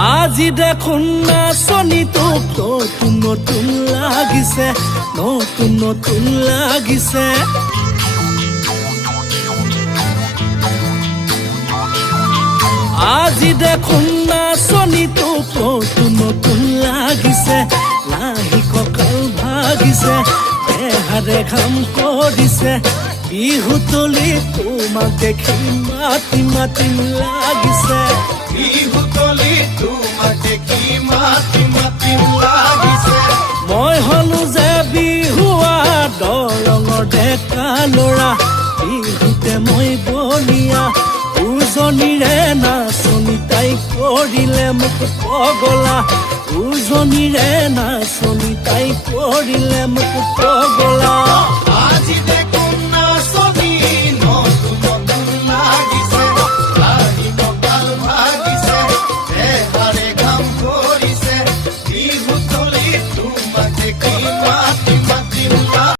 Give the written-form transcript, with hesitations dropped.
আজি দেখোন নাচনি তোক নতুন নতুন লাগিছে, নতুন নতুন লাগিছে। আজি দেখোন নাচনি তোক নতুন নতুন লাগিছে, লাহি কঁকাল ভাগিছে, দেহাৰে ঘাম কৰিছে। বিহুতলি তোমাক দেখি মাতি মাতি লাগিছে, বিহুতলি তোমাক দেখি মাতি মাতি লাগিছে। মই হলো যে বিহুৱা দৰঙৰ ডেকা ল'ৰা, বিহুতে মই বলিয়া উজনিৰে নাচনি তাই কৰিলে মোক পগলা, উজনিৰে নাচনি তাই কৰিলে মোক পগলা। আজি দেখোন নাচনি নতুন নতুন লাগিছে, লাহি কঁকাল ভাগিছে, দেহাৰে ঘাম কৰিছে। বিহুতলি তোমাক দেখি মাতি